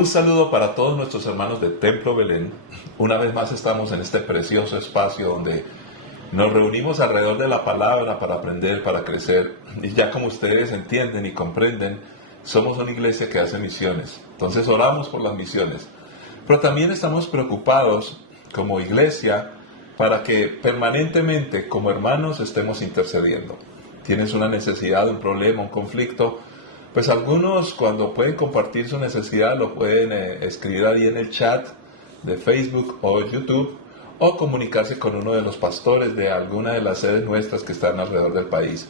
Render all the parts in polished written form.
Un saludo para todos nuestros hermanos de Templo Belén. Una vez más estamos en este precioso espacio donde nos reunimos alrededor de la palabra para aprender, para crecer. Y ya como ustedes entienden y comprenden, somos una iglesia que hace misiones. Entonces oramos por las misiones. Pero también estamos preocupados como iglesia para que permanentemente como hermanos estemos intercediendo. Tienes una necesidad, un problema, un conflicto, pues algunos cuando pueden compartir su necesidad lo pueden escribir ahí en el chat de Facebook o YouTube o comunicarse con uno de los pastores de alguna de las sedes nuestras que están alrededor del país.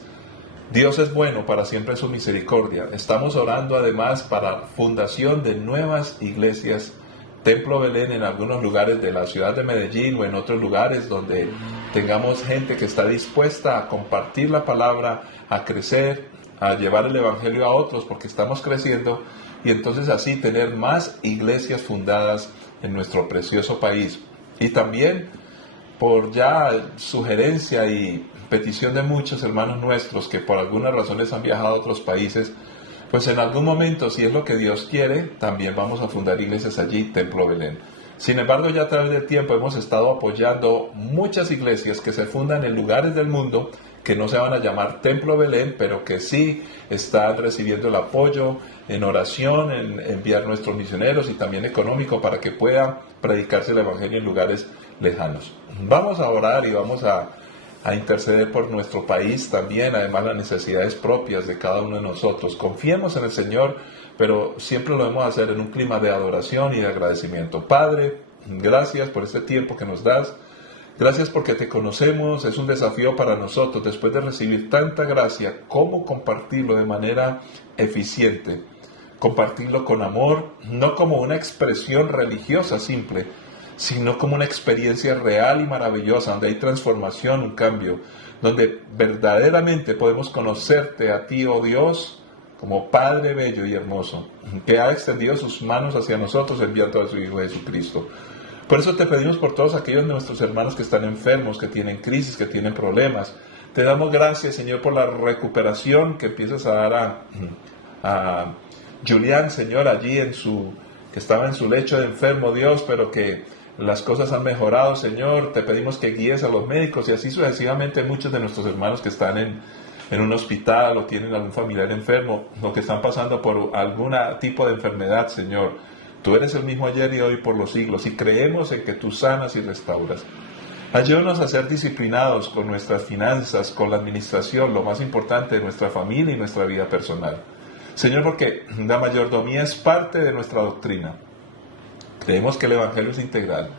Dios es bueno, para siempre su misericordia. Estamos orando además para fundación de nuevas iglesias, Templo Belén en algunos lugares de la ciudad de Medellín o en otros lugares donde tengamos gente que está dispuesta a compartir la palabra, a crecer, a llevar el evangelio a otros porque estamos creciendo y entonces así tener más iglesias fundadas en nuestro precioso país. Y también por ya sugerencia y petición de muchos hermanos nuestros que por algunas razones han viajado a otros países, pues en algún momento, si es lo que Dios quiere, también vamos a fundar iglesias allí, Templo Belén. Sin embargo, ya a través del tiempo hemos estado apoyando muchas iglesias que se fundan en lugares del mundo que no se van a llamar Templo Belén, pero que sí están recibiendo el apoyo en oración, en enviar nuestros misioneros y también económico para que pueda predicarse el evangelio en lugares lejanos. Vamos a orar y vamos a interceder por nuestro país también, además las necesidades propias de cada uno de nosotros. Confiemos en el Señor, pero siempre lo debemos hacer en un clima de adoración y de agradecimiento. Padre, gracias por este tiempo que nos das. Gracias porque te conocemos. Es un desafío para nosotros, después de recibir tanta gracia, cómo compartirlo de manera eficiente. Compartirlo con amor, no como una expresión religiosa simple, sino como una experiencia real y maravillosa, donde hay transformación, un cambio, donde verdaderamente podemos conocerte a ti, oh Dios, como Padre bello y hermoso, que ha extendido sus manos hacia nosotros enviando a su Hijo Jesucristo. Por eso te pedimos por todos aquellos de nuestros hermanos que están enfermos, que tienen crisis, que tienen problemas. Te damos gracias, Señor, por la recuperación que empiezas a dar a Julián, Señor, allí que estaba en su lecho de enfermo, Dios, pero que las cosas han mejorado, Señor. Te pedimos que guíes a los médicos y así sucesivamente muchos de nuestros hermanos que están en un hospital o tienen algún familiar enfermo o que están pasando por algún tipo de enfermedad, Señor. Tú eres el mismo ayer y hoy por los siglos y creemos en que tú sanas y restauras. Ayúdanos a ser disciplinados con nuestras finanzas, con la administración, lo más importante de nuestra familia y nuestra vida personal. Señor, porque la mayordomía es parte de nuestra doctrina. Creemos que el Evangelio es integral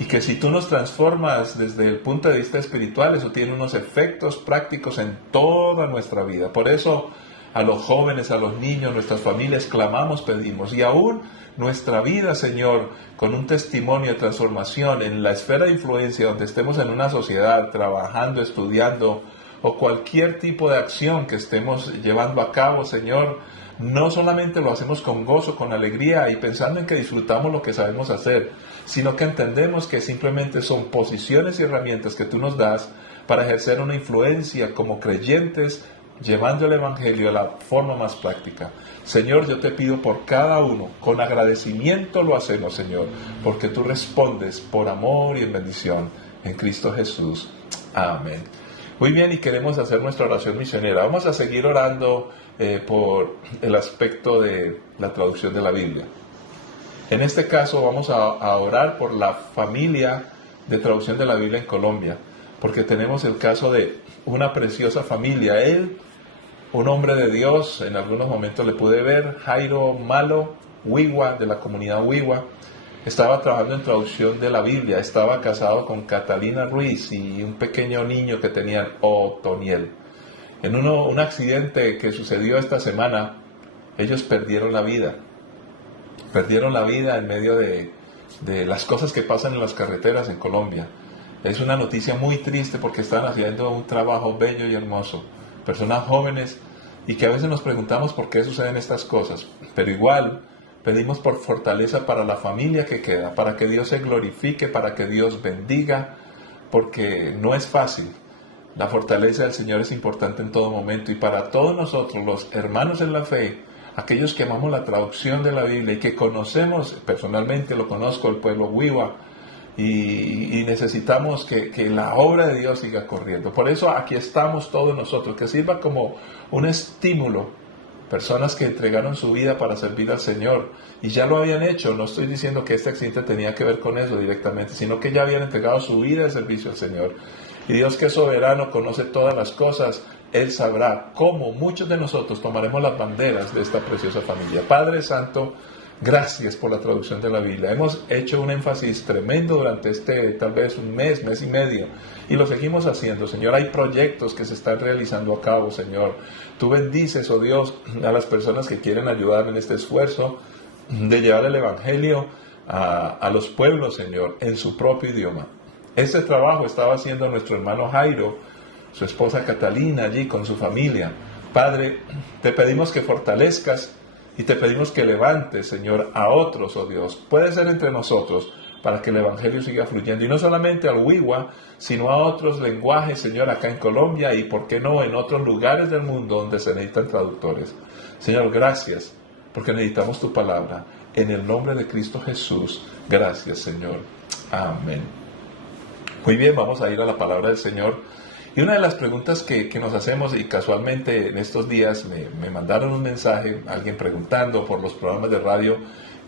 y que si tú nos transformas desde el punto de vista espiritual, eso tiene unos efectos prácticos en toda nuestra vida. Por eso a los jóvenes, a los niños, nuestras familias clamamos, pedimos, y aún nuestra vida, Señor, con un testimonio de transformación en la esfera de influencia donde estemos en una sociedad, trabajando, estudiando o cualquier tipo de acción que estemos llevando a cabo, Señor, no solamente lo hacemos con gozo, con alegría y pensando en que disfrutamos lo que sabemos hacer, sino que entendemos que simplemente son posiciones y herramientas que tú nos das para ejercer una influencia como creyentes, llevando el Evangelio de la forma más práctica. Señor, yo te pido por cada uno, con agradecimiento lo hacemos, Señor, porque tú respondes por amor y en bendición en Cristo Jesús. Amén. Muy bien, y queremos hacer nuestra oración misionera. Vamos a seguir orando por el aspecto de la traducción de la Biblia. En este caso vamos a orar por la familia de traducción de la Biblia en Colombia, porque tenemos el caso de una preciosa familia. Un hombre de Dios, en algunos momentos le pude ver, Jairo Malo Wiwa, de la comunidad Wiwa, estaba trabajando en traducción de la Biblia, estaba casado con Catalina Ruiz y un pequeño niño que tenían, Otoniel. En un accidente que sucedió esta semana, ellos perdieron la vida en medio de las cosas que pasan en las carreteras en Colombia. Es una noticia muy triste porque están haciendo un trabajo bello y hermoso. Personas jóvenes y que a veces nos preguntamos por qué suceden estas cosas, pero igual pedimos por fortaleza para la familia que queda, para que Dios se glorifique, para que Dios bendiga, porque no es fácil. La fortaleza del Señor es importante en todo momento y para todos nosotros, los hermanos en la fe, aquellos que amamos la traducción de la Biblia y que conocemos, personalmente lo conozco, el pueblo Wiwa, y necesitamos que la obra de Dios siga corriendo. Por eso aquí estamos todos nosotros, que sirva como un estímulo. Personas que entregaron su vida para servir al Señor y ya lo habían hecho. No estoy diciendo que este accidente tenía que ver con eso directamente, sino que ya habían entregado su vida de servicio al Señor. Y Dios, que es soberano, conoce todas las cosas. Él sabrá cómo muchos de nosotros tomaremos las banderas de esta preciosa familia. Padre Santo, gracias por la traducción de la Biblia. Hemos hecho un énfasis tremendo durante tal vez un mes, mes y medio, y lo seguimos haciendo, Señor. Hay proyectos que se están realizando a cabo, Señor. Tú bendices, oh Dios, a las personas que quieren ayudar en este esfuerzo de llevar el Evangelio a los pueblos, Señor, en su propio idioma. Este trabajo estaba haciendo nuestro hermano Jairo, su esposa Catalina, allí con su familia. Padre, te pedimos que fortalezcas y te pedimos que levantes, Señor, a otros, oh Dios. Puede ser entre nosotros para que el Evangelio siga fluyendo. Y no solamente al Wiwa, sino a otros lenguajes, Señor, acá en Colombia y, ¿por qué no?, en otros lugares del mundo donde se necesitan traductores. Señor, gracias, porque necesitamos tu palabra. En el nombre de Cristo Jesús, gracias, Señor. Amén. Muy bien, vamos a ir a la palabra del Señor. Y una de las preguntas que nos hacemos, y casualmente en estos días me mandaron un mensaje, alguien preguntando por los programas de radio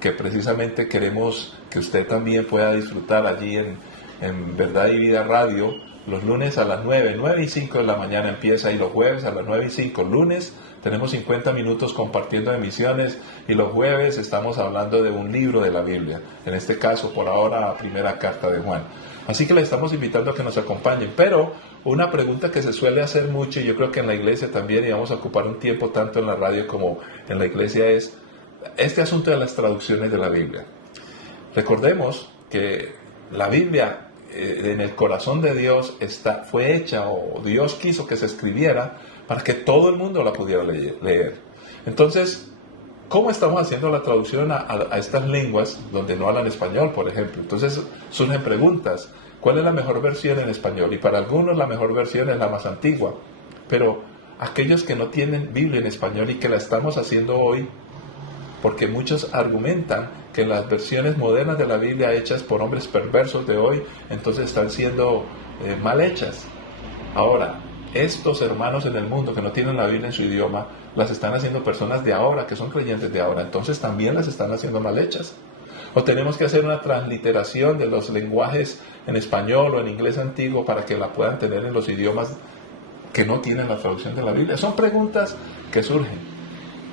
que precisamente queremos que usted también pueda disfrutar allí en Verdad y Vida Radio, los lunes a las 9 y 5 de la mañana empieza, y los jueves a las 9 y 5. Lunes tenemos 50 minutos compartiendo emisiones, y los jueves estamos hablando de un libro de la Biblia, en este caso por ahora Primera Carta de Juan. Así que le estamos invitando a que nos acompañen. Pero una pregunta que se suele hacer mucho, y yo creo que en la iglesia también, y vamos a ocupar un tiempo tanto en la radio como en la iglesia, es este asunto de las traducciones de la Biblia. Recordemos que la Biblia en el corazón de Dios fue hecha, o Dios quiso que se escribiera para que todo el mundo la pudiera leer. Entonces, ¿cómo estamos haciendo la traducción a estas lenguas donde no hablan español, por ejemplo? Entonces surgen preguntas. ¿Cuál es la mejor versión en español? Y para algunos la mejor versión es la más antigua. Pero aquellos que no tienen Biblia en español y que la estamos haciendo hoy, porque muchos argumentan que las versiones modernas de la Biblia hechas por hombres perversos de hoy, entonces están siendo mal hechas. Ahora, estos hermanos en el mundo que no tienen la Biblia en su idioma, las están haciendo personas de ahora, que son creyentes de ahora, entonces también las están haciendo mal hechas. O tenemos que hacer una transliteración de los lenguajes en español o en inglés antiguo para que la puedan tener en los idiomas que no tienen la traducción de la Biblia. Son preguntas que surgen.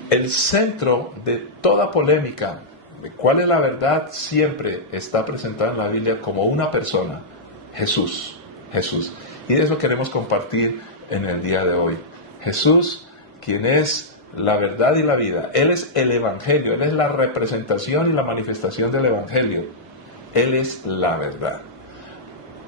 El centro de toda polémica de cuál es la verdad siempre está presentada en la Biblia como una persona, Jesús. Y de eso queremos compartir en el día de hoy. Jesús, quien es la verdad y la vida. Él es el Evangelio, Él es la representación y la manifestación del Evangelio. Él es la verdad.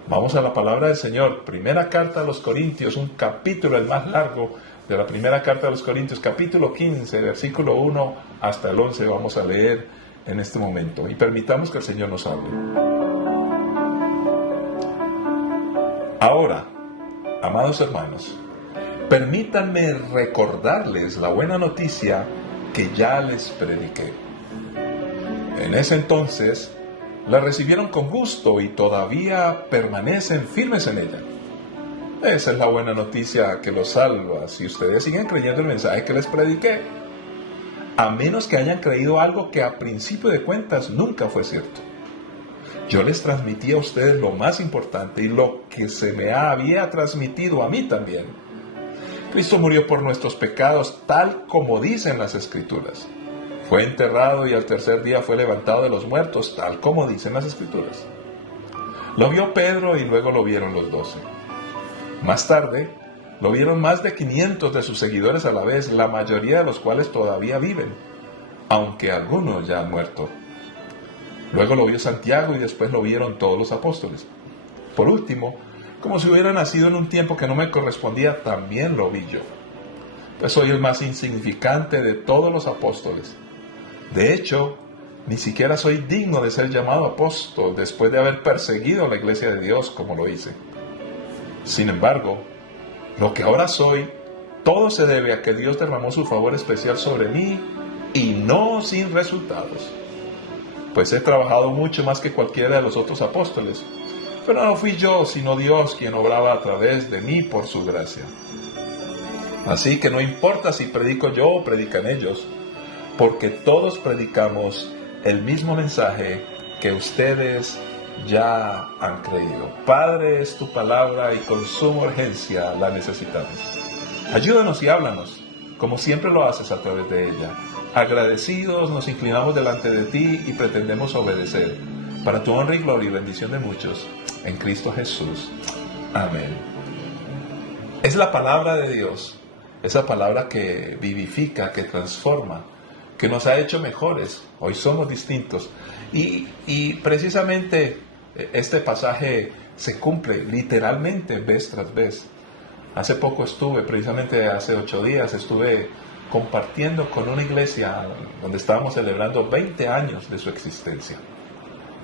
Vamos a la palabra del Señor. Primera carta a los Corintios, un capítulo, el más largo de la primera carta a los Corintios, capítulo 15, versículo 1 hasta el 11, vamos a leer en este momento. Y permitamos que el Señor nos hable. Ahora, amados hermanos, permítanme recordarles la buena noticia que ya les prediqué. En ese entonces la recibieron con gusto y todavía permanecen firmes en ella. Esa es la buena noticia que los salva si ustedes siguen creyendo el mensaje que les prediqué. A menos que hayan creído algo que a principio de cuentas nunca fue cierto. Yo les transmití a ustedes lo más importante y lo que se me había transmitido a mí también. Cristo murió por nuestros pecados tal como dicen las Escrituras. Fue enterrado y al tercer día fue levantado de los muertos tal como dicen las Escrituras. Lo vio Pedro y luego lo vieron los 12. Más tarde, lo vieron más de 500 de sus seguidores a la vez, la mayoría de los cuales todavía viven, aunque algunos ya han muerto. Luego lo vio Santiago y después lo vieron todos los apóstoles. Por último, como si hubiera nacido en un tiempo que no me correspondía, también lo vi yo. Pues soy el más insignificante de todos los apóstoles. De hecho, ni siquiera soy digno de ser llamado apóstol después de haber perseguido a la iglesia de Dios como lo hice. Sin embargo, lo que ahora soy, todo se debe a que Dios derramó su favor especial sobre mí y no sin resultados. Pues he trabajado mucho más que cualquiera de los otros apóstoles. Pero no fui yo, sino Dios quien obraba a través de mí por su gracia. Así que no importa si predico yo o predican ellos, porque todos predicamos el mismo mensaje que ustedes ya han creído. Padre, es tu palabra y con suma urgencia la necesitamos. Ayúdanos y háblanos, como siempre lo haces a través de ella. Agradecidos nos inclinamos delante de ti y pretendemos obedecer, para tu honra y gloria y bendición de muchos, en Cristo Jesús. Amén. Es la palabra de Dios, esa palabra que vivifica, que transforma, que nos ha hecho mejores. Hoy somos distintos. Y precisamente este pasaje se cumple literalmente vez tras vez. Hace poco precisamente hace 8 días, estuve compartiendo con una iglesia donde estábamos celebrando 20 años de su existencia.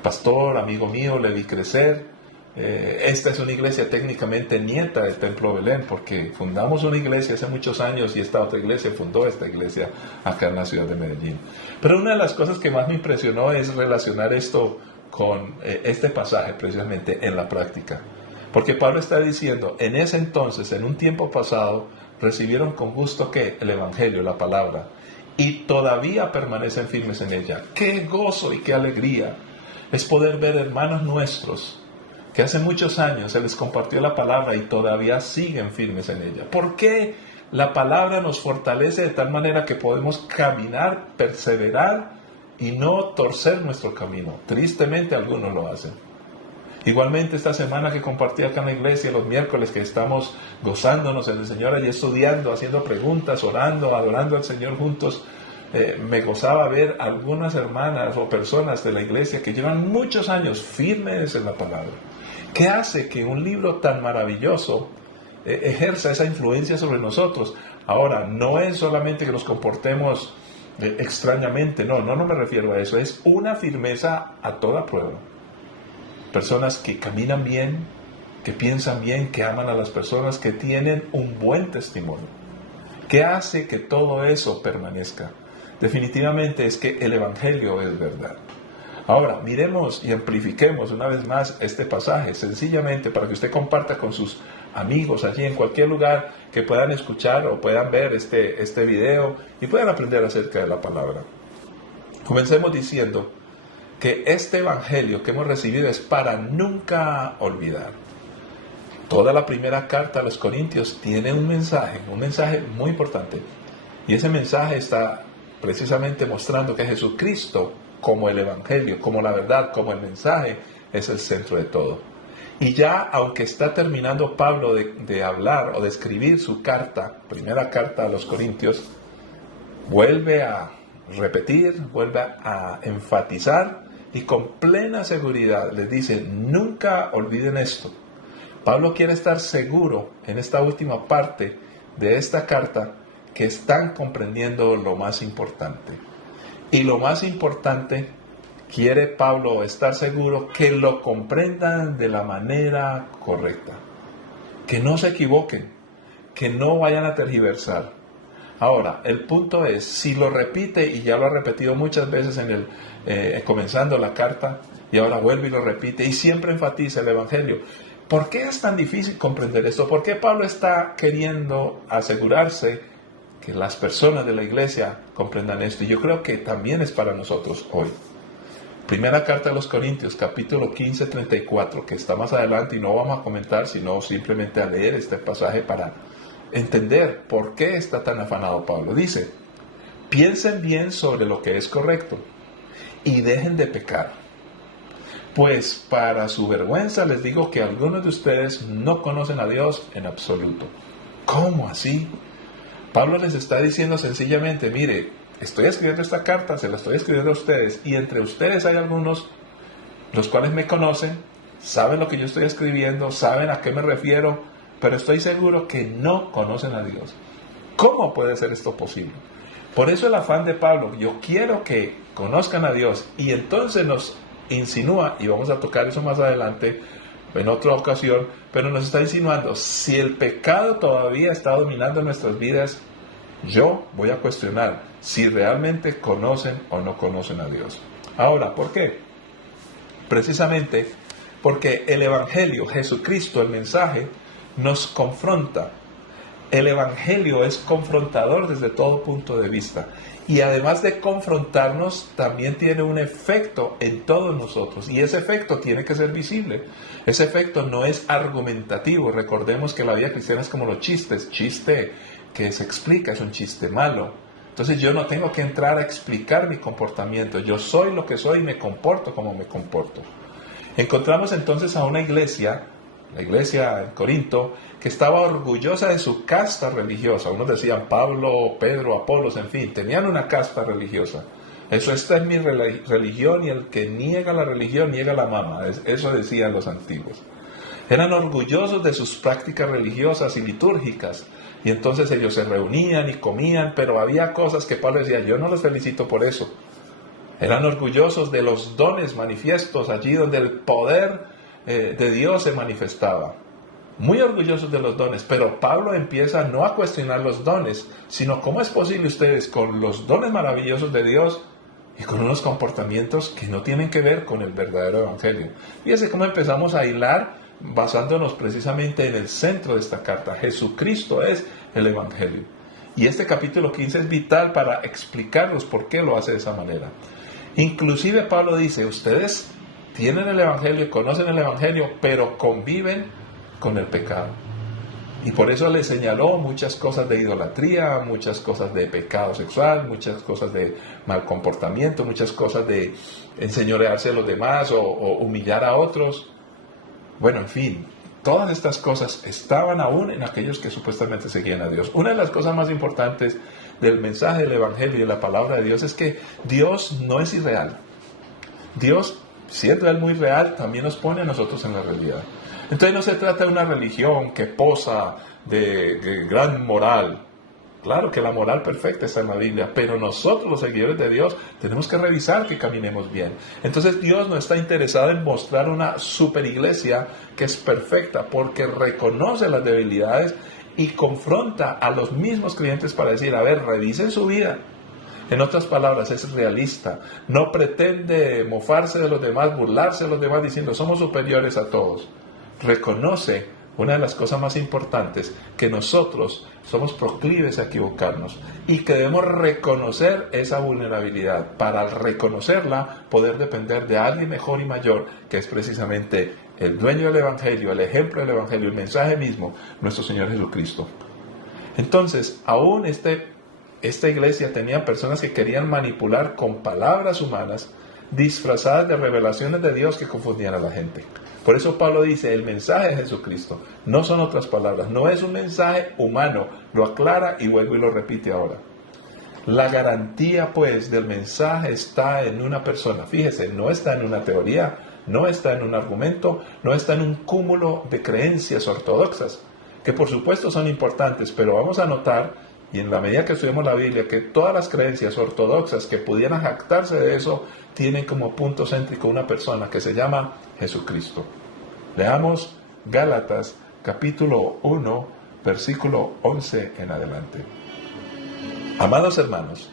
Pastor, amigo mío, le vi crecer. Esta es una iglesia técnicamente nieta del Templo Belén, porque fundamos una iglesia hace muchos años y esta otra iglesia fundó esta iglesia acá en la ciudad de Medellín. Pero una de las cosas que más me impresionó es relacionar esto con este pasaje precisamente en la práctica. Porque Pablo está diciendo, en ese entonces, en un tiempo pasado, recibieron con gusto ¿qué? El Evangelio, la palabra, y todavía permanecen firmes en ella. ¡Qué gozo y qué alegría es poder ver hermanos nuestros que hace muchos años se les compartió la palabra y todavía siguen firmes en ella! ¿Por qué la palabra nos fortalece de tal manera que podemos caminar, perseverar y no torcer nuestro camino? Tristemente algunos lo hacen. Igualmente esta semana que compartí acá en la iglesia, los miércoles que estamos gozándonos en el Señor, allí estudiando, haciendo preguntas, orando, adorando al Señor juntos, me gozaba ver algunas hermanas o personas de la iglesia que llevan muchos años firmes en la palabra. ¿Qué hace que un libro tan maravilloso ejerza esa influencia sobre nosotros? Ahora, no es solamente que nos comportemos extrañamente, no me refiero a eso, es una firmeza a toda prueba. Personas que caminan bien, que piensan bien, que aman a las personas, que tienen un buen testimonio. ¿Qué hace que todo eso permanezca? Definitivamente es que el Evangelio es verdad. Ahora, miremos y amplifiquemos una vez más este pasaje, sencillamente para que usted comparta con sus amigos allí en cualquier lugar que puedan escuchar o puedan ver este video y puedan aprender acerca de la palabra. Comencemos diciendo que este evangelio que hemos recibido es para nunca olvidar. Toda la primera carta a los Corintios tiene un mensaje muy importante. Y ese mensaje está precisamente mostrando que Jesucristo, como el evangelio, como la verdad, como el mensaje, es el centro de todo. Y ya, aunque está terminando Pablo de hablar o de escribir su carta, primera carta a los Corintios, vuelve a repetir, vuelve a enfatizar y con plena seguridad les dice, nunca olviden esto. Pablo quiere estar seguro en esta última parte de esta carta que están comprendiendo lo más importante. Y lo más importante, quiere Pablo estar seguro que lo comprendan de la manera correcta. Que no se equivoquen, que no vayan a tergiversar. Ahora, el punto es, si lo repite, y ya lo ha repetido muchas veces comenzando la carta, y ahora vuelve y lo repite, y siempre enfatiza el Evangelio. ¿Por qué es tan difícil comprender esto? ¿Por qué Pablo está queriendo asegurarse que las personas de la iglesia comprendan esto? Y yo creo que también es para nosotros hoy. Primera carta a los Corintios, capítulo 15, 34, que está más adelante y no vamos a comentar, sino simplemente a leer este pasaje para entender por qué está tan afanado Pablo. Dice, piensen bien sobre lo que es correcto y dejen de pecar. Pues para su vergüenza les digo que algunos de ustedes no conocen a Dios en absoluto. ¿Cómo así? Pablo les está diciendo sencillamente, mire, estoy escribiendo esta carta, se la estoy escribiendo a ustedes, y entre ustedes hay algunos los cuales me conocen, saben lo que yo estoy escribiendo, saben a qué me refiero, pero estoy seguro que no conocen a Dios. ¿Cómo puede ser esto posible? Por eso el afán de Pablo, yo quiero que conozcan a Dios, y entonces nos insinúa, y vamos a tocar eso más adelante, en otra ocasión, pero nos está insinuando, si el pecado todavía está dominando nuestras vidas, yo voy a cuestionar si realmente conocen o no conocen a Dios. Ahora, ¿por qué? Precisamente porque el Evangelio, Jesucristo, el mensaje, nos confronta. El Evangelio es confrontador desde todo punto de vista. Y además de confrontarnos, también tiene un efecto en todos nosotros. Y ese efecto tiene que ser visible. Ese efecto no es argumentativo. Recordemos que la vida cristiana es como los chistes. Chiste que se explica es un chiste malo. Entonces yo no tengo que entrar a explicar mi comportamiento. Yo soy lo que soy y me comporto como me comporto. Encontramos entonces a una iglesia, la iglesia en Corinto, que estaba orgullosa de su casta religiosa. Unos decían Pablo, Pedro, Apolos, en fin, tenían una casta religiosa. Esta es mi religión, y el que niega la religión niega la mama. Eso decían los antiguos. Eran orgullosos de sus prácticas religiosas y litúrgicas. Y entonces ellos se reunían y comían, pero había cosas que Pablo decía, yo no los felicito por eso. Eran orgullosos de los dones manifiestos allí donde el poder de Dios se manifestaba. Muy orgullosos de los dones, pero Pablo empieza no a cuestionar los dones, sino cómo es posible ustedes con los dones maravillosos de Dios y con unos comportamientos que no tienen que ver con el verdadero evangelio. Fíjense cómo empezamos a hilar basándonos precisamente en el centro de esta carta. Jesucristo es el evangelio. Y este capítulo 15 es vital para explicarnos por qué lo hace de esa manera. Inclusive Pablo dice, ustedes tienen el evangelio, conocen el evangelio, pero conviven con el pecado. Y por eso le señaló muchas cosas de idolatría, muchas cosas de pecado sexual, muchas cosas de mal comportamiento, muchas cosas de enseñorearse a los demás o humillar a otros. Bueno, en fin, todas estas cosas estaban aún en aquellos que supuestamente seguían a Dios. Una de las cosas más importantes del mensaje del evangelio y de la palabra de Dios es que Dios no es irreal. Dios, siendo Él muy real, también nos pone a nosotros en la realidad. Entonces no se trata de una religión que posa de gran moral. Claro que la moral perfecta está en la Biblia, pero nosotros los seguidores de Dios tenemos que revisar que caminemos bien. Entonces Dios no está interesado en mostrar una super iglesia que es perfecta, porque reconoce las debilidades y confronta a los mismos creyentes para decir, a ver, revisen su vida. En otras palabras, es realista, no pretende mofarse de los demás, burlarse de los demás diciendo somos superiores a todos. Reconoce una de las cosas más importantes, que nosotros somos proclives a equivocarnos y que debemos reconocer esa vulnerabilidad para al reconocerla poder depender de alguien mejor y mayor, que es precisamente el dueño del evangelio, el ejemplo del evangelio, el mensaje mismo, nuestro Señor Jesucristo. Entonces, aún esta iglesia tenía personas que querían manipular con palabras humanas disfrazadas de revelaciones de Dios que confundían a la gente. Por eso Pablo dice, el mensaje de Jesucristo no son otras palabras, no es un mensaje humano, lo aclara y vuelve y lo repite ahora. La garantía pues del mensaje está en una persona, fíjese, no está en una teoría, no está en un argumento, no está en un cúmulo de creencias ortodoxas, que por supuesto son importantes, pero vamos a notar, y en la medida que estudiamos la Biblia, que todas las creencias ortodoxas que pudieran jactarse de eso, tienen como punto céntrico una persona que se llama Jesucristo. Leamos Gálatas capítulo 1, versículo 11 en adelante. Amados hermanos,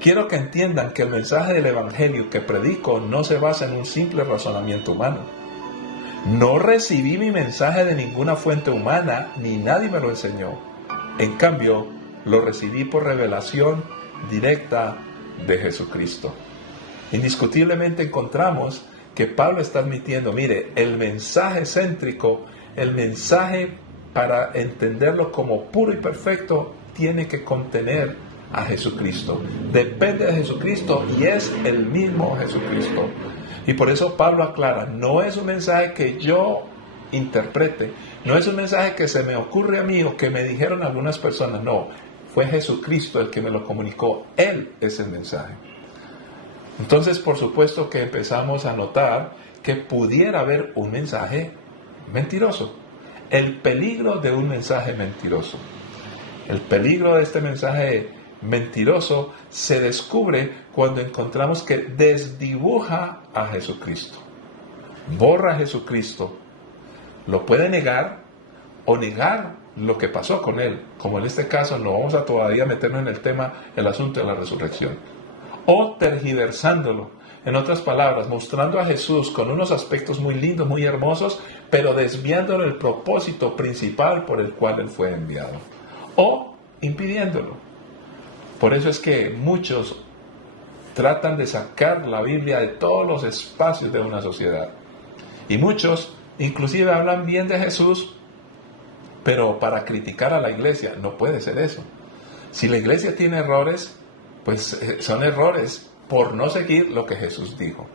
quiero que entiendan que el mensaje del evangelio que predico no se basa en un simple razonamiento humano. No recibí mi mensaje de ninguna fuente humana, ni nadie me lo enseñó. En cambio, lo recibí por revelación directa de Jesucristo. Indiscutiblemente encontramos que Pablo está admitiendo, mire, el mensaje céntrico, el mensaje para entenderlo como puro y perfecto, tiene que contener a Jesucristo. Depende de Jesucristo y es el mismo Jesucristo. Y por eso Pablo aclara, no es un mensaje que yo interprete, no es un mensaje que se me ocurre a mí o que me dijeron algunas personas, no, fue Jesucristo el que me lo comunicó, Él es el mensaje. Entonces, por supuesto que empezamos a notar que pudiera haber un mensaje mentiroso. El peligro de un mensaje mentiroso. El peligro de este mensaje mentiroso se descubre cuando encontramos que desdibuja a Jesucristo. Borra a Jesucristo. Lo puede negar o negar lo que pasó con él, como en este caso no vamos a todavía meternos en el tema, el asunto de la resurrección, o tergiversándolo, en otras palabras, mostrando a Jesús con unos aspectos muy lindos, muy hermosos, pero desviándolo del propósito principal por el cual él fue enviado, o impidiéndolo. Por eso es que muchos tratan de sacar la Biblia de todos los espacios de una sociedad, y muchos inclusive hablan bien de Jesús, pero para criticar a la iglesia. No puede ser eso. Si la iglesia tiene errores, pues son errores por no seguir lo que Jesús dijo.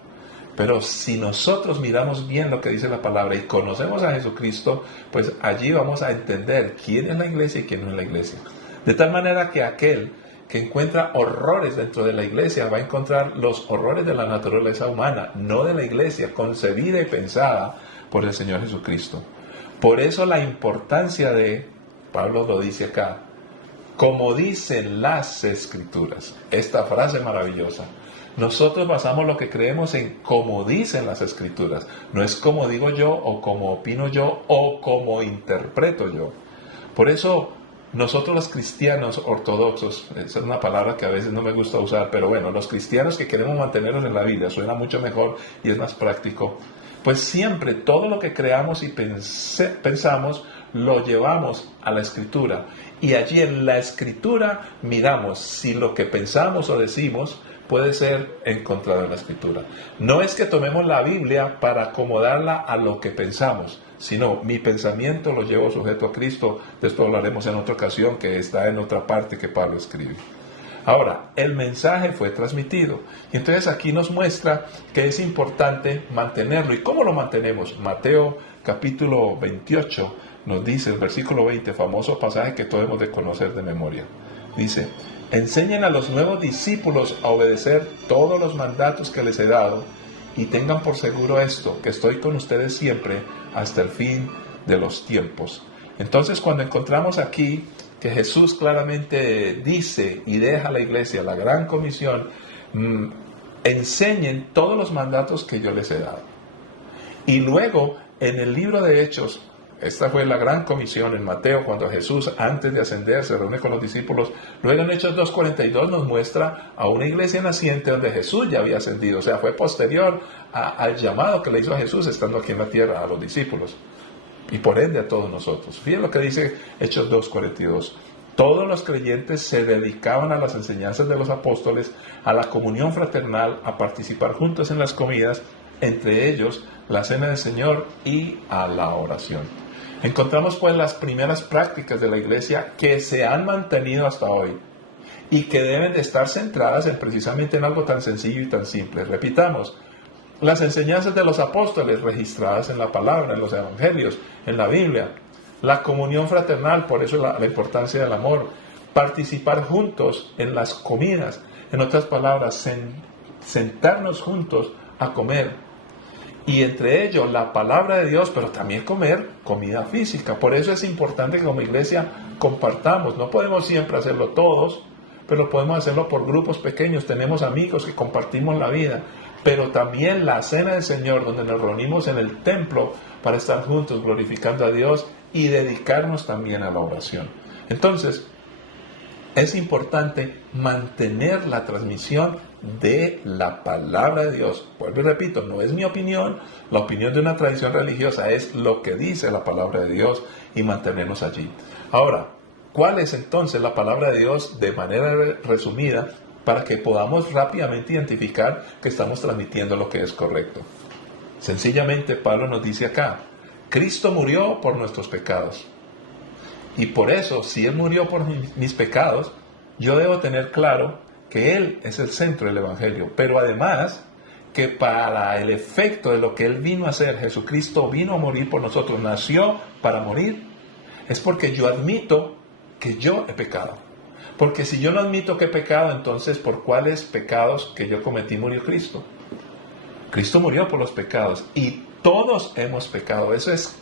Pero si nosotros miramos bien lo que dice la palabra y conocemos a Jesucristo, pues allí vamos a entender quién es la iglesia y quién no es la iglesia. De tal manera que aquel que encuentra horrores dentro de la iglesia va a encontrar los horrores de la naturaleza humana, no de la iglesia, concebida y pensada por el Señor Jesucristo. Por eso la importancia de, Pablo lo dice acá, como dicen las Escrituras. Esta frase maravillosa. Nosotros basamos lo que creemos en como dicen las Escrituras. No es como digo yo, o como opino yo, o como interpreto yo. Por eso nosotros los cristianos ortodoxos, esa es una palabra que a veces no me gusta usar, pero bueno, los cristianos que queremos mantenernos en la vida, suena mucho mejor y es más práctico, pues siempre todo lo que creamos y pensamos lo llevamos a la Escritura. Y allí en la Escritura miramos si lo que pensamos o decimos puede ser encontrado en la Escritura. No es que tomemos la Biblia para acomodarla a lo que pensamos, sino mi pensamiento lo llevo sujeto a Cristo. De esto hablaremos en otra ocasión, que está en otra parte que Pablo escribe. Ahora, el mensaje fue transmitido. Y entonces aquí nos muestra que es importante mantenerlo. ¿Y cómo lo mantenemos? Mateo capítulo 28 nos dice, el versículo 20, famoso pasaje que todos hemos de conocer de memoria. Dice, enseñen a los nuevos discípulos a obedecer todos los mandatos que les he dado, y tengan por seguro esto, que estoy con ustedes siempre hasta el fin de los tiempos. Entonces, cuando encontramos aquí que Jesús claramente dice y deja a la iglesia la gran comisión, enseñen todos los mandatos que yo les he dado. Y luego, en el libro de Hechos, esta fue la gran comisión en Mateo, cuando Jesús, antes de ascender, se reúne con los discípulos. Luego en Hechos 2:42 nos muestra a una iglesia naciente donde Jesús ya había ascendido. O sea, fue posterior al llamado que le hizo a Jesús estando aquí en la tierra a los discípulos. Y por ende a todos nosotros. Fíjense lo que dice Hechos 2:42. Todos los creyentes se dedicaban a las enseñanzas de los apóstoles, a la comunión fraternal, a participar juntos en las comidas, entre ellos la cena del Señor y a la oración. Encontramos pues las primeras prácticas de la iglesia que se han mantenido hasta hoy y que deben de estar centradas precisamente en algo tan sencillo y tan simple. Repitamos, las enseñanzas de los apóstoles registradas en la palabra, en los evangelios, en la Biblia, la comunión fraternal, por eso la importancia del amor, participar juntos en las comidas, en otras palabras, sentarnos juntos a comer. Y entre ellos la palabra de Dios, pero también comer comida física. Por eso es importante que como iglesia compartamos. No podemos siempre hacerlo todos, pero podemos hacerlo por grupos pequeños. Tenemos amigos que compartimos la vida. Pero también la cena del Señor, donde nos reunimos en el templo para estar juntos glorificando a Dios y dedicarnos también a la oración. Entonces, es importante mantener la transmisión de la palabra de Dios. Vuelvo y repito, no es mi opinión, la opinión de una tradición religiosa, es lo que dice la palabra de Dios y mantenernos allí. Ahora, ¿cuál es entonces la palabra de Dios de manera resumida para que podamos rápidamente identificar que estamos transmitiendo lo que es correcto? Sencillamente, Pablo nos dice acá, Cristo murió por nuestros pecados. Y por eso, si Él murió por mis pecados, yo debo tener claro que Él es el centro del Evangelio. Pero además, que para el efecto de lo que Él vino a hacer, Jesucristo vino a morir por nosotros, nació para morir, es porque yo admito que yo he pecado. Porque si yo no admito que he pecado, entonces, ¿por cuáles pecados que yo cometí murió Cristo? Cristo murió por los pecados y todos hemos pecado. Eso es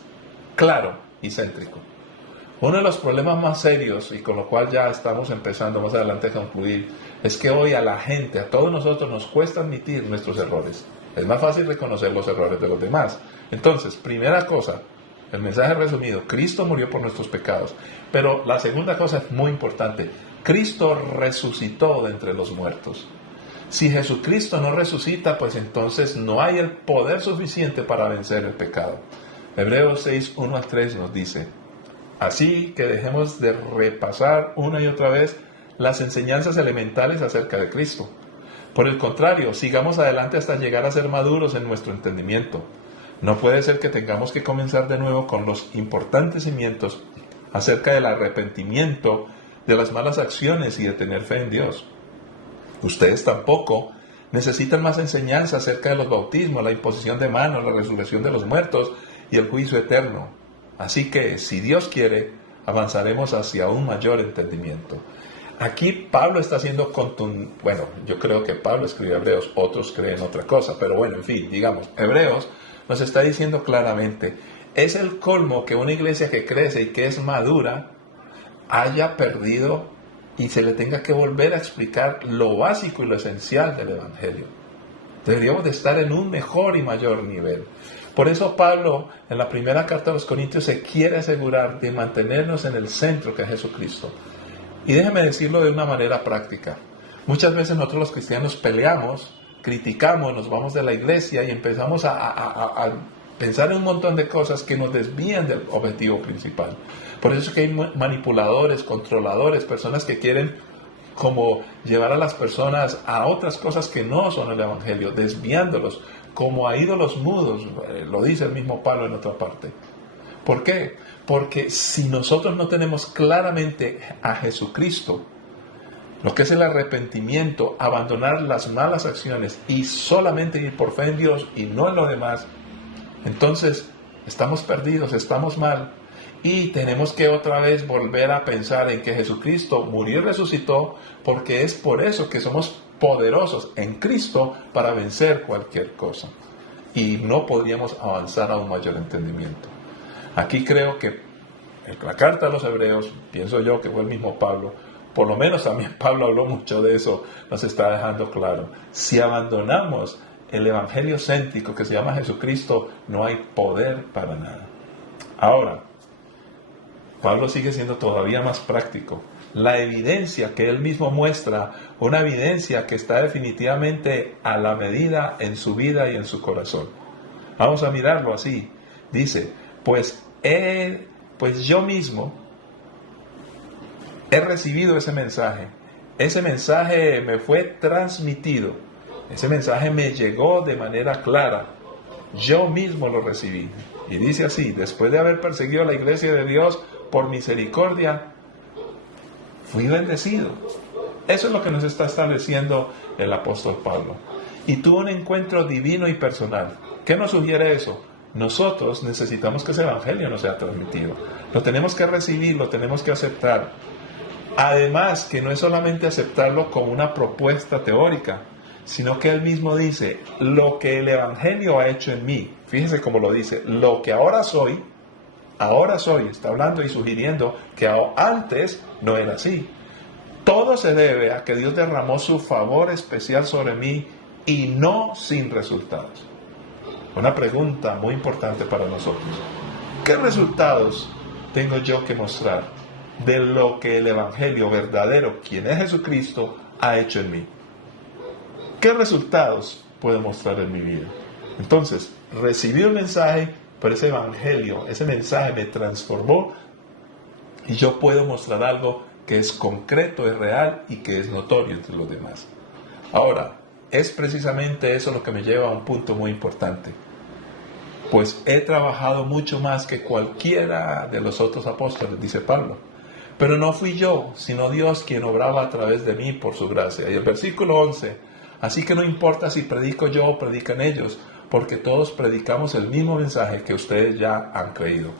claro y céntrico. Uno de los problemas más serios, y con lo cual ya estamos empezando más adelante a concluir, es que hoy a la gente, a todos nosotros, nos cuesta admitir nuestros errores. Es más fácil reconocer los errores de los demás. Entonces, primera cosa, El mensaje resumido, Cristo murió por nuestros pecados. Pero la segunda cosa es muy importante. Cristo resucitó de entre los muertos. Si Jesucristo no resucita, pues entonces no hay el poder suficiente para vencer el pecado. Hebreos 6, 1 al 3 nos dice: así que dejemos de repasar una y otra vez las enseñanzas elementales acerca de Cristo. Por el contrario, sigamos adelante hasta llegar a ser maduros en nuestro entendimiento. No puede ser que tengamos que comenzar de nuevo con los importantes cimientos acerca del arrepentimiento, de las malas acciones y de tener fe en Dios. Ustedes tampoco necesitan más enseñanza acerca de los bautismos, la imposición de manos, la resurrección de los muertos y el juicio eterno. Así que, si Dios quiere, avanzaremos hacia un mayor entendimiento. Aquí Pablo está haciendo bueno, yo creo que Pablo escribe Hebreos, otros creen otra cosa, pero bueno, en fin, digamos, Hebreos nos está diciendo claramente, es el colmo que una iglesia que crece y que es madura haya perdido y se le tenga que volver a explicar lo básico y lo esencial del Evangelio. Deberíamos de estar en un mejor y mayor nivel. Por eso Pablo, en la primera carta a los Corintios, se quiere asegurar de mantenernos en el centro que es Jesucristo. Y déjeme decirlo de una manera práctica. Muchas veces nosotros los cristianos peleamos, criticamos, nos vamos de la iglesia y empezamos a pensar en un montón de cosas que nos desvían del objetivo principal. Por eso es que hay manipuladores, controladores, personas que quieren como llevar a las personas a otras cosas que no son el Evangelio, desviándolos, como a ídolos mudos, lo dice el mismo Pablo en otra parte. ¿Por qué? Porque si nosotros no tenemos claramente a Jesucristo, lo que es el arrepentimiento, abandonar las malas acciones y solamente ir por fe en Dios y no en lo demás, entonces estamos perdidos, estamos mal y tenemos que otra vez volver a pensar en que Jesucristo murió y resucitó, porque es por eso que somos poderosos en Cristo para vencer cualquier cosa y no podríamos avanzar a un mayor entendimiento. Aquí creo que en la carta a los Hebreos, pienso yo que fue el mismo Pablo, por lo menos también Pablo habló mucho de eso, nos está dejando claro. Si abandonamos el evangelio céntrico que se llama Jesucristo, no hay poder para nada. Ahora, Pablo sigue siendo todavía más práctico. La evidencia que él mismo muestra, una evidencia que está definitivamente a la medida en su vida y en su corazón. Vamos a mirarlo así. Dice, pues yo mismo he recibido ese mensaje. Ese mensaje me fue transmitido. Ese mensaje me llegó de manera clara. Yo mismo lo recibí. Y dice así, después de haber perseguido a la iglesia de Dios por misericordia, fui bendecido. Eso es lo que nos está estableciendo el apóstol Pablo. Y tuvo un encuentro divino y personal. ¿Qué nos sugiere eso? Nosotros necesitamos que ese evangelio nos sea transmitido. Lo tenemos que recibir, lo tenemos que aceptar. Además, que no es solamente aceptarlo como una propuesta teórica, sino que él mismo dice, lo que el evangelio ha hecho en mí, fíjese cómo lo dice, lo que ahora soy, está hablando y sugiriendo que antes no era así. Todo se debe a que Dios derramó su favor especial sobre mí y no sin resultados. Una pregunta muy importante para nosotros. ¿Qué resultados tengo yo que mostrar de lo que el evangelio verdadero, quien es Jesucristo, ha hecho en mí? ¿Qué resultados puedo mostrar en mi vida? Entonces, recibí un mensaje, pero ese evangelio, ese mensaje me transformó y yo puedo mostrar algo que es concreto, es real y que es notorio entre los demás. Ahora, es precisamente eso lo que me lleva a un punto muy importante. Pues he trabajado mucho más que cualquiera de los otros apóstoles, dice Pablo. Pero no fui yo, sino Dios quien obraba a través de mí por su gracia. Y el versículo 11, así que no importa si predico yo o predican ellos, porque todos predicamos el mismo mensaje que ustedes ya han creído.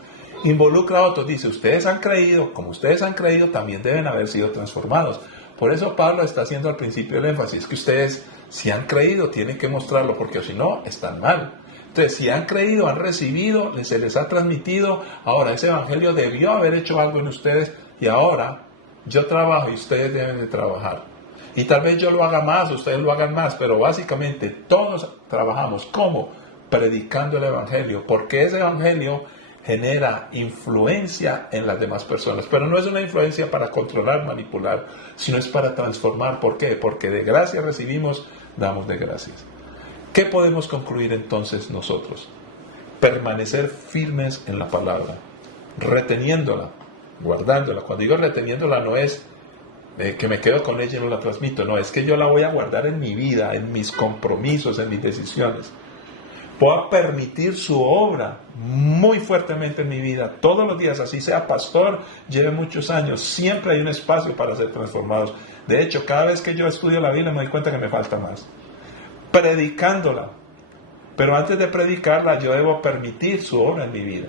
Involucra a otros, dice, ustedes han creído, como ustedes han creído, también deben haber sido transformados. Por eso Pablo está haciendo al principio el énfasis, que ustedes, si han creído, tienen que mostrarlo, porque si no, están mal. Entonces, si han creído, han recibido, se les ha transmitido, ahora ese evangelio debió haber hecho algo en ustedes y ahora yo trabajo y ustedes deben de trabajar. Y tal vez yo lo haga más, ustedes lo hagan más, pero básicamente todos trabajamos. ¿Cómo? Predicando el evangelio, porque ese evangelio genera influencia en las demás personas. Pero no es una influencia para controlar, manipular, sino es para transformar. ¿Por qué? Porque de gracia recibimos, damos de gracias. ¿Qué podemos concluir entonces nosotros? Permanecer firmes en la palabra, reteniéndola, guardándola. Cuando digo reteniéndola no es que me quedo con ella y no la transmito, no, es que yo la voy a guardar en mi vida, en mis compromisos, en mis decisiones. Puedo permitir su obra muy fuertemente en mi vida, todos los días, así sea pastor, lleve muchos años, siempre hay un espacio para ser transformados. De hecho, cada vez que yo estudio la Biblia me doy cuenta que me falta más. Predicándola, pero antes de predicarla yo debo permitir su obra en mi vida.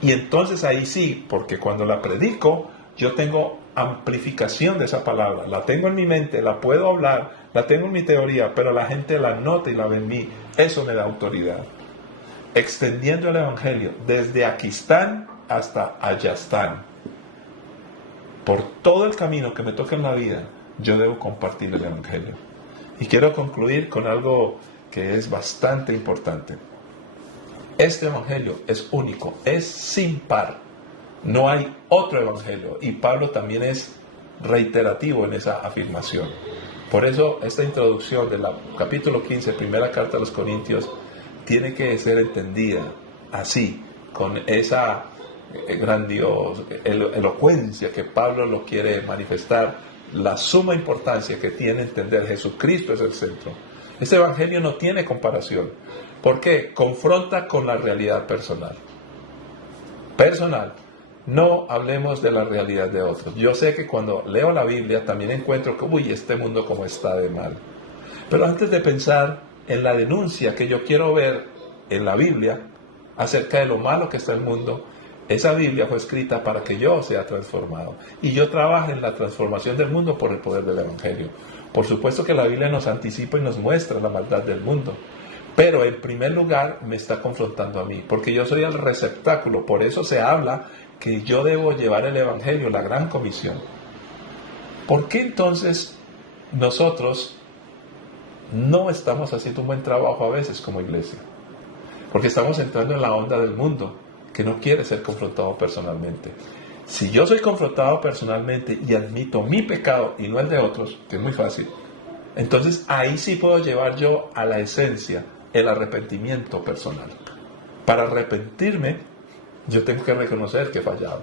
Y entonces ahí sí, porque cuando la predico, yo tengo amplificación de esa palabra, la tengo en mi mente, la puedo hablar, la tengo en mi teoría, pero la gente la nota y la ve en mí. Eso me da autoridad. Extendiendo el Evangelio desde Aquistán hasta Ayastán. Por todo el camino que me toca en la vida, yo debo compartir el Evangelio. Y quiero concluir con algo que es bastante importante. Este Evangelio es único, es sin par. No hay otro evangelio, y Pablo también es reiterativo en esa afirmación. Por eso esta introducción del capítulo 15, primera carta a los Corintios, tiene que ser entendida así, con esa grandiosa elocuencia que Pablo lo quiere manifestar, la suma importancia que tiene entender Jesucristo es el centro. Este evangelio no tiene comparación, porque confronta con la realidad personal. No hablemos de la realidad de otros. Yo sé que cuando leo la Biblia también encuentro que, este mundo como está de mal. Pero antes de pensar en la denuncia que yo quiero ver en la Biblia acerca de lo malo que está el mundo, esa Biblia fue escrita para que yo sea transformado. Y yo trabajo en la transformación del mundo por el poder del Evangelio. Por supuesto que la Biblia nos anticipa y nos muestra la maldad del mundo. Pero en primer lugar me está confrontando a mí, porque yo soy el receptáculo. Por eso se habla que yo debo llevar el Evangelio, la gran comisión. ¿Por qué entonces nosotros no estamos haciendo un buen trabajo a veces como iglesia? Porque estamos entrando en la onda del mundo, que no quiere ser confrontado personalmente. Si yo soy confrontado personalmente y admito mi pecado y no el de otros, que es muy fácil, entonces ahí sí puedo llevar yo a la esencia el arrepentimiento personal. Para arrepentirme, yo tengo que reconocer que he fallado,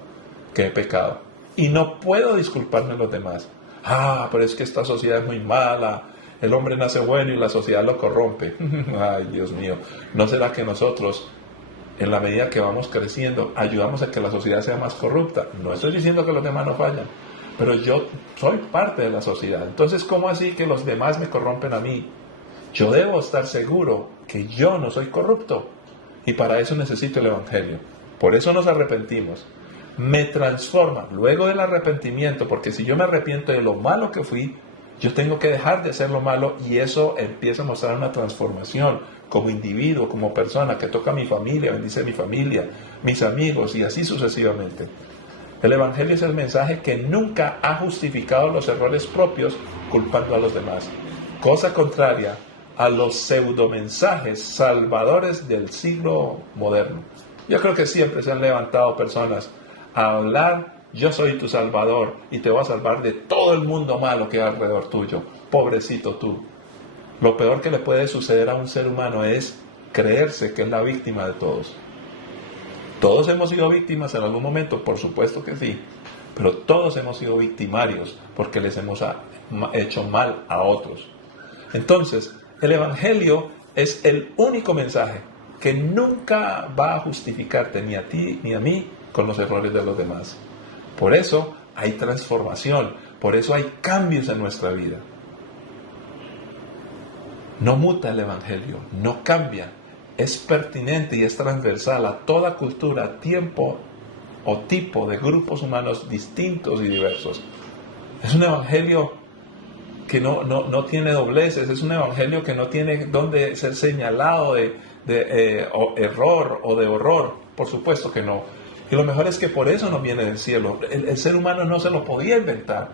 que he pecado. Y no puedo disculparme a los demás. Pero es que esta sociedad es muy mala. El hombre nace bueno y la sociedad lo corrompe. Ay, Dios mío. ¿No será que nosotros, en la medida que vamos creciendo, ayudamos a que la sociedad sea más corrupta? No estoy diciendo que los demás no fallan, pero yo soy parte de la sociedad. Entonces, ¿cómo así que los demás me corrompen a mí? Yo debo estar seguro que yo no soy corrupto. Y para eso necesito el Evangelio. Por eso nos arrepentimos. Me transforma luego del arrepentimiento, porque si yo me arrepiento de lo malo que fui, yo tengo que dejar de hacer lo malo, y eso empieza a mostrar una transformación como individuo, como persona, que toca a mi familia, bendice a mi familia, mis amigos y así sucesivamente. El Evangelio es el mensaje que nunca ha justificado los errores propios culpando a los demás. Cosa contraria a los pseudomensajes salvadores del siglo moderno. Yo creo que siempre se han levantado personas a hablar, yo soy tu salvador y te voy a salvar de todo el mundo malo que hay alrededor tuyo. Pobrecito tú. Lo peor que le puede suceder a un ser humano es creerse que es la víctima de todos. Todos hemos sido víctimas en algún momento, por supuesto que sí, pero todos hemos sido victimarios porque les hemos hecho mal a otros. Entonces, el Evangelio es el único mensaje que nunca va a justificarte ni a ti ni a mí con los errores de los demás. Por eso hay transformación, por eso hay cambios en nuestra vida. No muta el Evangelio, no cambia, es pertinente y es transversal a toda cultura, tiempo o tipo de grupos humanos distintos y diversos. Es un Evangelio que no tiene dobleces, es un Evangelio que no tiene donde ser señalado de error o de horror, por supuesto que no. Y lo mejor es que por eso no viene del cielo. El ser humano no se lo podía inventar,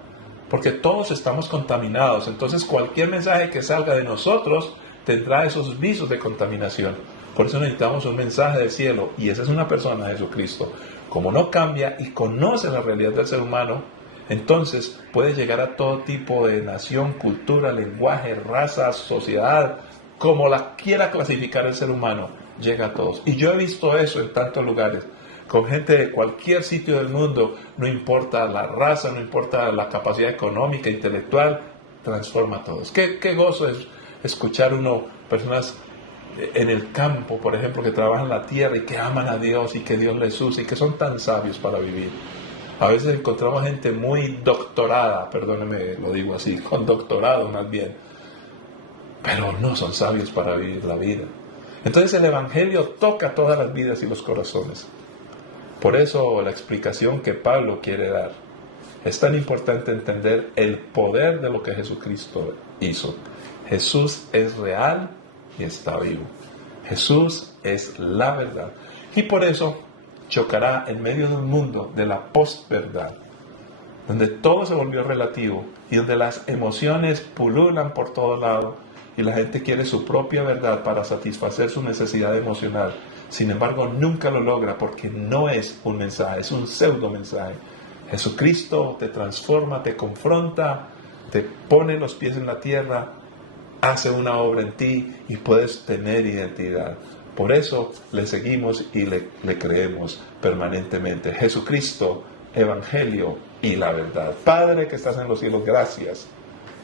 porque todos estamos contaminados. Entonces cualquier mensaje que salga de nosotros tendrá esos visos de contaminación, Por eso necesitamos un mensaje del cielo, y esa es una persona, Jesucristo. Como no cambia y conoce la realidad del ser humano, entonces puede llegar a todo tipo de nación, cultura, lenguaje, raza, sociedad, como la quiera clasificar el ser humano, llega a todos. Y yo he visto eso en tantos lugares, con gente de cualquier sitio del mundo, no importa la raza, no importa la capacidad económica, intelectual, transforma a todos. Qué gozo es escuchar personas en el campo, por ejemplo, que trabajan la tierra y que aman a Dios y que Dios les usa y que son tan sabios para vivir. A veces encontramos gente muy doctorada, perdónenme, lo digo así, con doctorado más bien, pero no son sabios para vivir la vida. Entonces el Evangelio toca todas las vidas y los corazones. Por eso la explicación que Pablo quiere dar, es tan importante entender el poder de lo que Jesucristo hizo. Jesús es real y está vivo. Jesús es la verdad. Y por eso chocará en medio de un mundo de la postverdad, donde todo se volvió relativo y donde las emociones pululan por todo lado y la gente quiere su propia verdad para satisfacer su necesidad emocional. Sin embargo, nunca lo logra porque no es un mensaje, es un pseudo mensaje. Jesucristo te transforma, te confronta, te pone los pies en la tierra, hace una obra en ti y puedes tener identidad. Por eso le seguimos y le creemos permanentemente. Jesucristo, Evangelio y la verdad. Padre que estás en los cielos, gracias,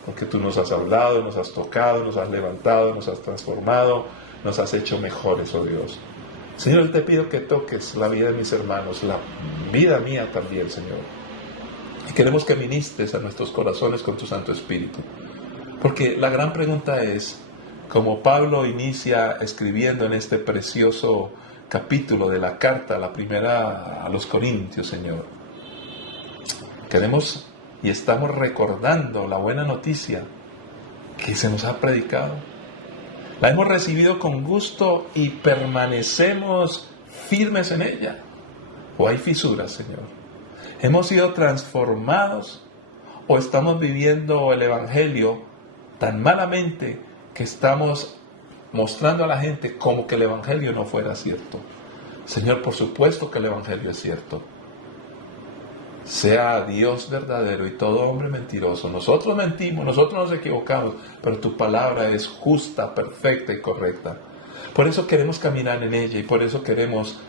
porque tú nos has hablado, nos has tocado, nos has levantado, nos has transformado, nos has hecho mejores, oh Dios. Señor, te pido que toques la vida de mis hermanos, la vida mía también, Señor. Y queremos que ministres a nuestros corazones con tu Santo Espíritu. Porque la gran pregunta es, como Pablo inicia escribiendo en este precioso capítulo de la carta, la primera a los Corintios, Señor, queremos y estamos recordando la buena noticia que se nos ha predicado. La hemos recibido con gusto y permanecemos firmes en ella. ¿O hay fisuras, Señor? ¿Hemos sido transformados o estamos viviendo el Evangelio tan malamente que estamos mostrando a la gente como que el Evangelio no fuera cierto? Señor, por supuesto que el Evangelio es cierto. Sea Dios verdadero y todo hombre mentiroso. Nosotros mentimos, nosotros nos equivocamos, pero tu palabra es justa, perfecta y correcta. Por eso queremos caminar en ella y por eso queremos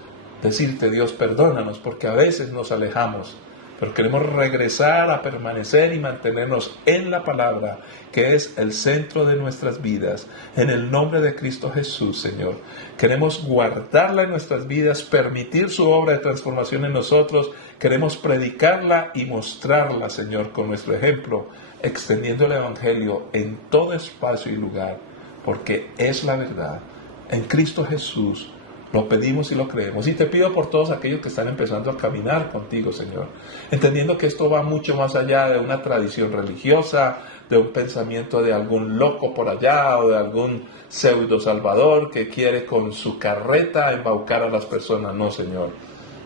decirte, Dios, perdónanos, porque a veces nos alejamos, pero queremos regresar a permanecer y mantenernos en la palabra, que es el centro de nuestras vidas, en el nombre de Cristo Jesús, Señor. Queremos guardarla en nuestras vidas, permitir su obra de transformación en nosotros. Queremos predicarla y mostrarla, Señor, con nuestro ejemplo, extendiendo el Evangelio en todo espacio y lugar, porque es la verdad. En Cristo Jesús lo pedimos y lo creemos. Y te pido por todos aquellos que están empezando a caminar contigo, Señor, entendiendo que esto va mucho más allá de una tradición religiosa, de un pensamiento de algún loco por allá o de algún pseudo salvador que quiere con su carreta embaucar a las personas. No, Señor.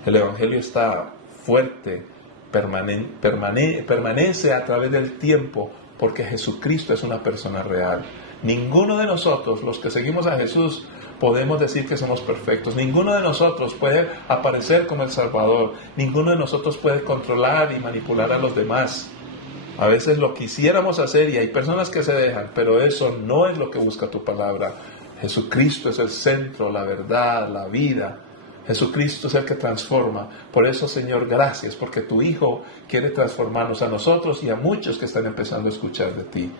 El Evangelio está fuerte, permanece a través del tiempo, porque Jesucristo es una persona real. Ninguno de nosotros, los que seguimos a Jesús, podemos decir que somos perfectos. Ninguno de nosotros puede aparecer como el Salvador. Ninguno de nosotros puede controlar y manipular a los demás. A veces lo quisiéramos hacer y hay personas que se dejan, pero eso no es lo que busca tu palabra. Jesucristo es el centro, la verdad, la vida. Jesucristo es el que transforma. Por eso, Señor, gracias, porque tu Hijo quiere transformarnos a nosotros y a muchos que están empezando a escuchar de ti.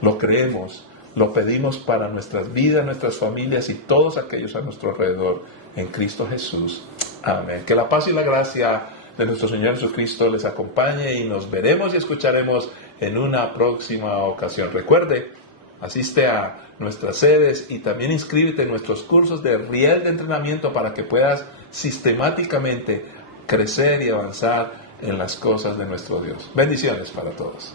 Lo creemos. Lo pedimos para nuestras vidas, nuestras familias y todos aquellos a nuestro alrededor, en Cristo Jesús. Amén. Que la paz y la gracia de nuestro Señor Jesucristo les acompañe y nos veremos y escucharemos en una próxima ocasión. Recuerde, asiste a nuestras sedes y también inscríbete en nuestros cursos de Riel de entrenamiento para que puedas sistemáticamente crecer y avanzar en las cosas de nuestro Dios. Bendiciones para todos.